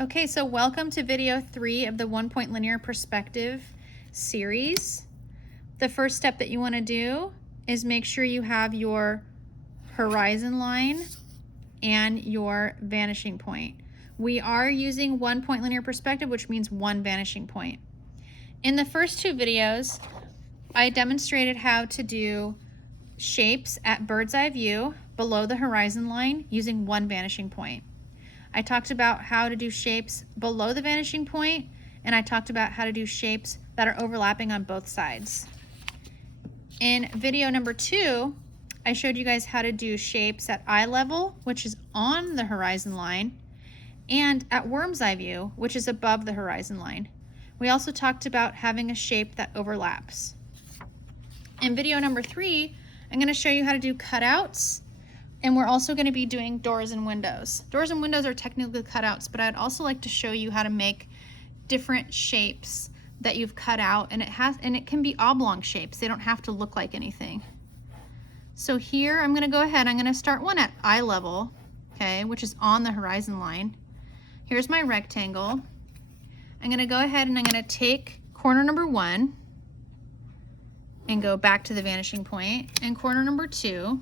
Okay, so welcome to video 3 of the 1-point linear perspective series. The first step that you want to do is make sure you have your horizon line and your vanishing point. We are using 1-point linear perspective, which means one vanishing point. In the first two videos, I demonstrated how to do shapes at bird's eye view below the horizon line using one vanishing point. I talked about how to do shapes below the vanishing point, and I talked about how to do shapes that are overlapping on both sides. In video number 2, I showed you guys how to do shapes at eye level, which is on the horizon line, and at worm's eye view, which is above the horizon line. We also talked about having a shape that overlaps. In video number 3, I'm going to show you how to do cutouts, and we're also going to be doing doors and windows. Doors and windows are technically cutouts, but I'd also like to show you how to make different shapes that you've cut out, and it can be oblong shapes. They don't have to look like anything. So here I'm going to go ahead, I'm going to start one at eye level, okay, which is on the horizon line. Here's my rectangle. I'm going to go ahead and I'm going to take corner number 1 and go back to the vanishing point, and corner number 2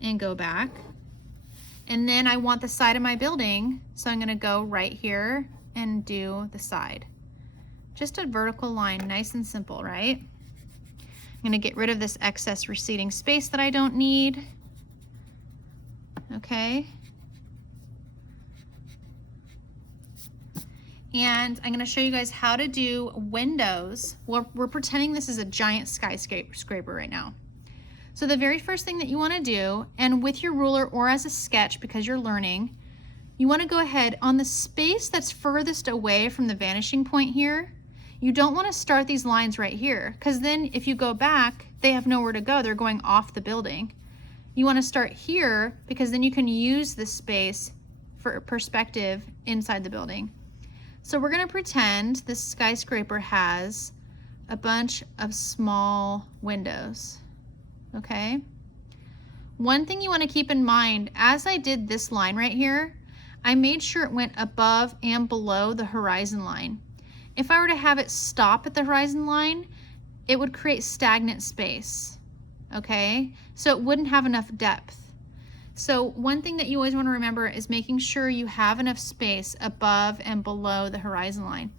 and go back. And then I want the side of my building, so I'm going to go right here and do the side. Just a vertical line, nice and simple, right? I'm going to get rid of this excess receding space that I don't need. Okay. And I'm going to show you guys how to do windows. We're pretending this is a giant skyscraper right now. So the very first thing that you want to do, and with your ruler or as a sketch because you're learning, you want to go ahead on the space that's furthest away from the vanishing point here. You don't want to start these lines right here, because then if you go back, they have nowhere to go. They're going off the building. You want to start here because then you can use the space for perspective inside the building. So we're going to pretend this skyscraper has a bunch of small windows. Okay. One thing you want to keep in mind, as I did this line right here, I made sure it went above and below the horizon line. If I were to have it stop at the horizon line, it would create stagnant space. Okay. So it wouldn't have enough depth. So one thing that you always want to remember is making sure you have enough space above and below the horizon line.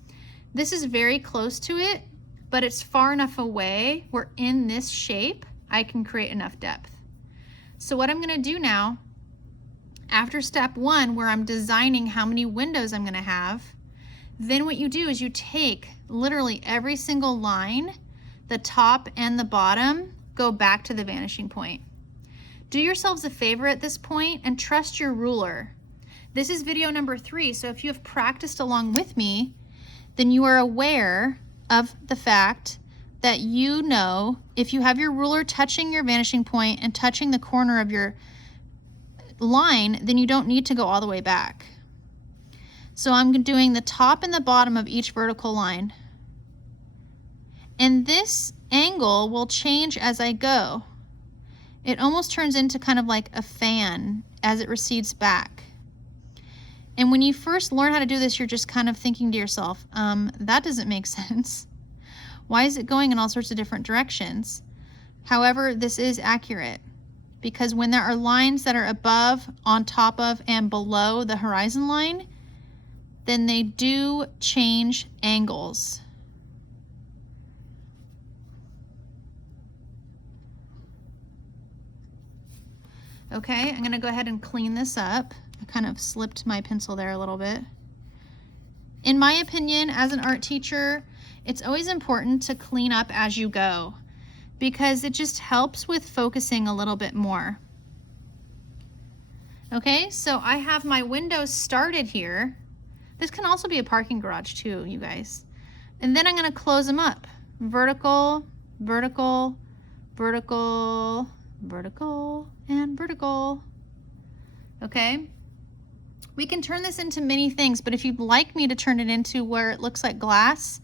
This is very close to it, but it's far enough away where in this shape, I can create enough depth. So what I'm going to do now, after step 1, where I'm designing how many windows I'm going to have, then what you do is you take literally every single line, the top and the bottom, go back to the vanishing point. Do yourselves a favor at this point and trust your ruler. This is video number 3, so if you have practiced along with me, then you are aware of the fact that you know if you have your ruler touching your vanishing point and touching the corner of your line, then you don't need to go all the way back. So I'm doing the top and the bottom of each vertical line. And this angle will change as I go. It almost turns into kind of like a fan as it recedes back. And when you first learn how to do this, you're just kind of thinking to yourself, that doesn't make sense. Why is it going in all sorts of different directions? However, this is accurate because when there are lines that are above, on top of, and below the horizon line, then they do change angles. Okay, I'm going to go ahead and clean this up. I kind of slipped my pencil there a little bit. In my opinion, as an art teacher, it's always important to clean up as you go because it just helps with focusing a little bit more. Okay, so I have my windows started here. This can also be a parking garage too, you guys. And then I'm going to close them up. Vertical, vertical, vertical, vertical, and vertical. Okay. We can turn this into many things, but if you'd like me to turn it into where it looks like glass,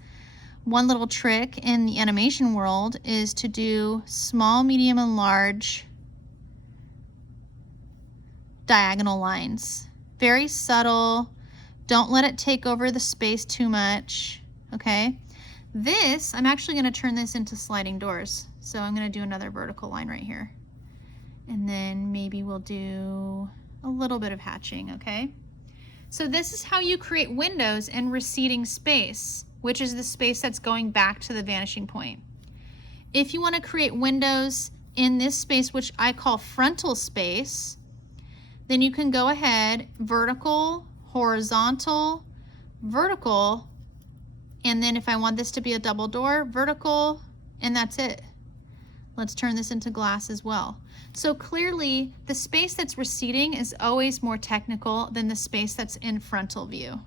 one little trick in the animation world is to do small, medium, and large diagonal lines. Very subtle, Don't let it take over the space too much, okay? This, I'm actually gonna turn this into sliding doors. So I'm gonna do another vertical line right here. And then maybe we'll do a little bit of hatching, okay? So this is how you create windows in receding space, which is the space that's going back to the vanishing point. If you want to create windows in this space, which I call frontal space, then you can go ahead, vertical, horizontal, vertical, and then if I want this to be a double door, vertical, and that's it. Let's turn this into glass as well. So clearly, the space that's receding is always more technical than the space that's in frontal view.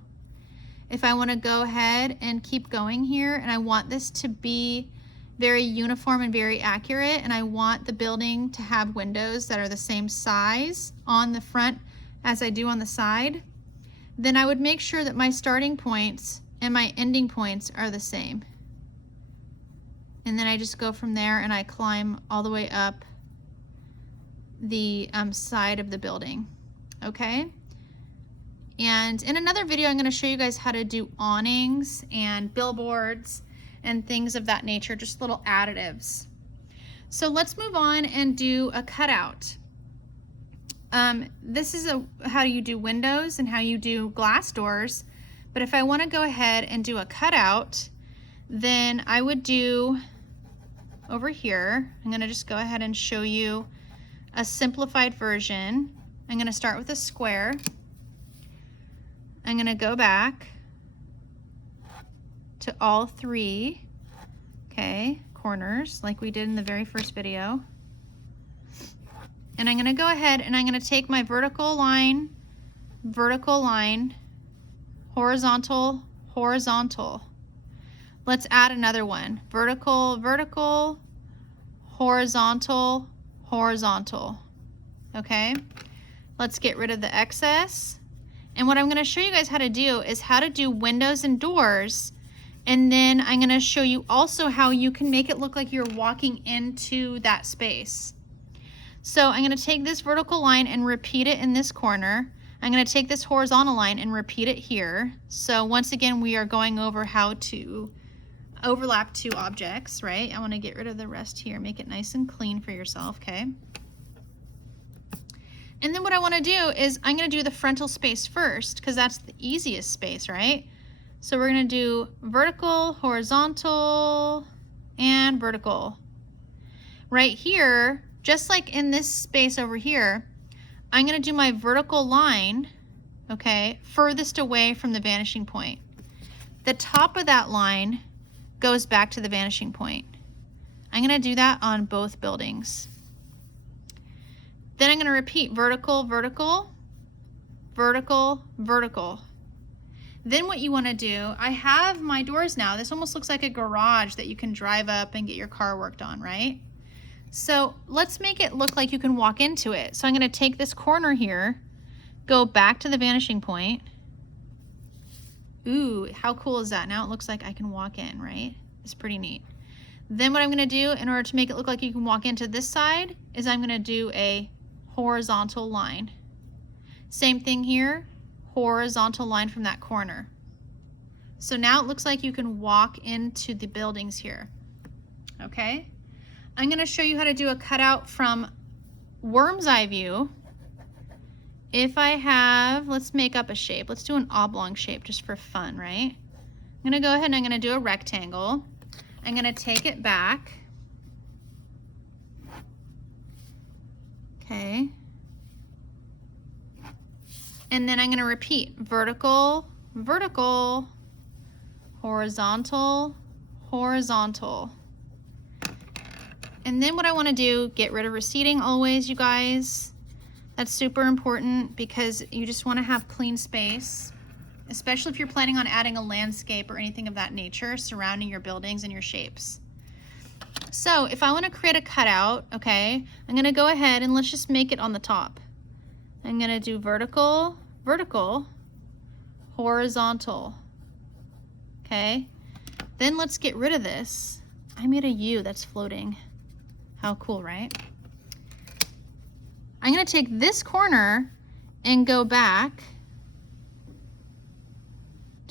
If I want to go ahead and keep going here, and I want this to be very uniform and very accurate, and I want the building to have windows that are the same size on the front as I do on the side, then I would make sure that my starting points and my ending points are the same. And then I just go from there and I climb all the way up the side of the building, okay? And in another video, I'm gonna show you guys how to do awnings and billboards and things of that nature, just little additives. So let's move on and do a cutout. This is how you do windows and how you do glass doors. But if I wanna go ahead and do a cutout, then I would do over here, I'm gonna just go ahead and show you a simplified version. I'm gonna start with a square. I'm gonna go back to all three, okay, corners like we did in the very first video. And I'm gonna go ahead and I'm gonna take my vertical line, horizontal, horizontal. Let's add another one. Vertical, vertical, horizontal, horizontal. Okay? Let's get rid of the excess. And what I'm going to show you guys how to do is how to do windows and doors. And then I'm going to show you also how you can make it look like you're walking into that space. So I'm going to take this vertical line and repeat it in this corner. I'm going to take this horizontal line and repeat it here. So once again, we are going over how to overlap two objects, right? I want to get rid of the rest here, make it nice and clean for yourself, okay? And then what I want to do is I'm going to do the frontal space first because that's the easiest space, right? So we're going to do vertical, horizontal, and vertical. Right here, just like in this space over here, I'm going to do my vertical line, okay, furthest away from the vanishing point. The top of that line goes back to the vanishing point. I'm going to do that on both buildings. Then I'm going to repeat vertical, vertical, vertical, vertical. Then what you want to do, I have my doors now. This almost looks like a garage that you can drive up and get your car worked on, right? So let's make it look like you can walk into it. So I'm going to take this corner here, go back to the vanishing point. Ooh, how cool is that? Now it looks like I can walk in, right? It's pretty neat. Then what I'm going to do in order to make it look like you can walk into this side is I'm going to do a horizontal line. Same thing here, horizontal line from that corner. So now it looks like you can walk into the buildings here. Okay? I'm going to show you how to do a cutout from worm's eye view. If I have, let's make up a shape. Let's do an oblong shape just for fun, right? I'm going to go ahead and I'm going to do a rectangle. I'm going to take it back. Okay. And then I'm going to repeat vertical, vertical, horizontal, horizontal. And then what I want to do, get rid of receding always, you guys. That's super important because you just want to have clean space, especially if you're planning on adding a landscape or anything of that nature surrounding your buildings and your shapes. So if I want to create a cutout, okay, I'm going to go ahead and let's just make it on the top. I'm going to do vertical, vertical, horizontal. Okay, then let's get rid of this. I made a U that's floating. How cool, right? I'm going to take this corner and go back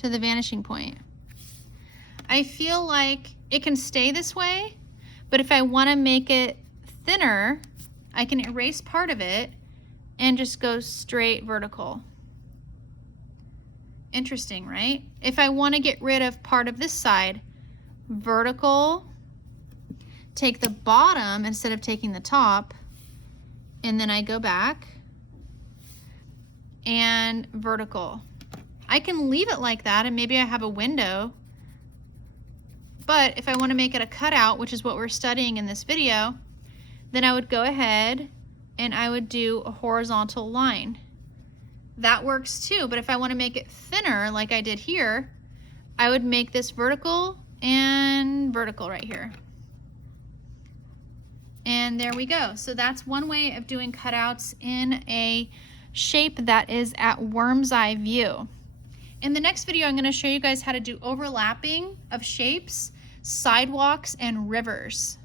to the vanishing point. I feel like it can stay this way, but if I want to make it thinner, I can erase part of it and just go straight vertical. Interesting, right? If I want to get rid of part of this side, vertical, take the bottom instead of taking the top, and then I go back and vertical. I can leave it like that and maybe I have a window, but if I want to make it a cutout, which is what we're studying in this video, then I would go ahead and I would do a horizontal line. That works too, but if I want to make it thinner like I did here, I would make this vertical and vertical right here. And there we go. So that's one way of doing cutouts in a shape that is at worm's eye view. In the next video, I'm going to show you guys how to do overlapping of shapes, sidewalks, and rivers.